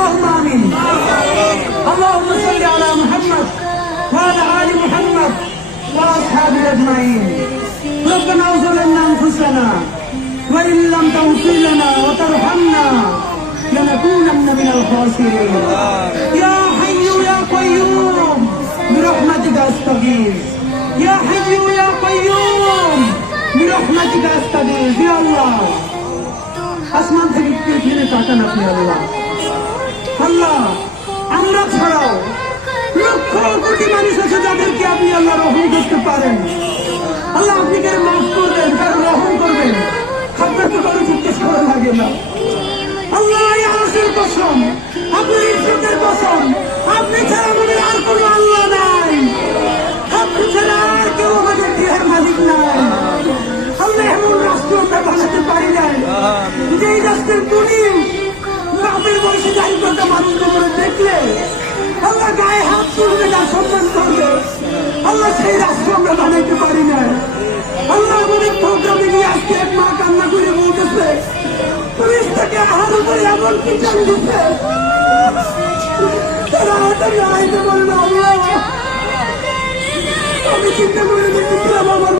اللهم آمين. اللهم صل على محمد وعلى آل محمد وأصحابه أجمعين. ربنا ظلمنا أنفسنا وإن لم تغفر لنا وترحمنا لنكونن من الخاسرين. يا حي يا قيوم برحمتك أستغيث. يا حي يا قيوم برحمتك أستغيث. يا الله আসমান থেকে পৃথিবীতে তাকান আপনি। আল্লাহ আল্লাহ আমরা ছাড়াও লক্ষ কোটি মানুষ আছে যাদেরকে আপনি আল্লাহ রহম করতে পারেন। আল্লাহ আপনি কে মাফ করবেন, কারণ রহম করবেন, আপনার তো কারো জিজ্ঞেস করা লাগে না। আল্লাহ আরশের কসম, আপনার ইজ্জতের কসম, আপনি ছাড়া আমাদের আর কোনো আল্লাহ নাই, আপনি ছাড়া আর কেউ আমাদের দেহের মালিক নাই। আল্লাহ এমন রাষ্ট্র আমরা বানাতে পারি নাই যেই রাষ্ট্রের কোনি বাপের বয়সে দায়ী করতে মানুষকে করে দেখলে আল্লাহ গায়ে হাত তুলবে, না সম্মান করবে। আল্লাহ সেই রাষ্ট্র আমরা বানাইতে পারি না। আল্লাহ আমাদের প্রোগ্রামে গিয়ে আজকে এক মা কান্না করে বলতেছে পুলিশ থেকে আহার উপরে এমন কি চান দিচ্ছে তারা হাতে আইতে পারে না। আমি চিন্তা করে দেখেছিলাম আমার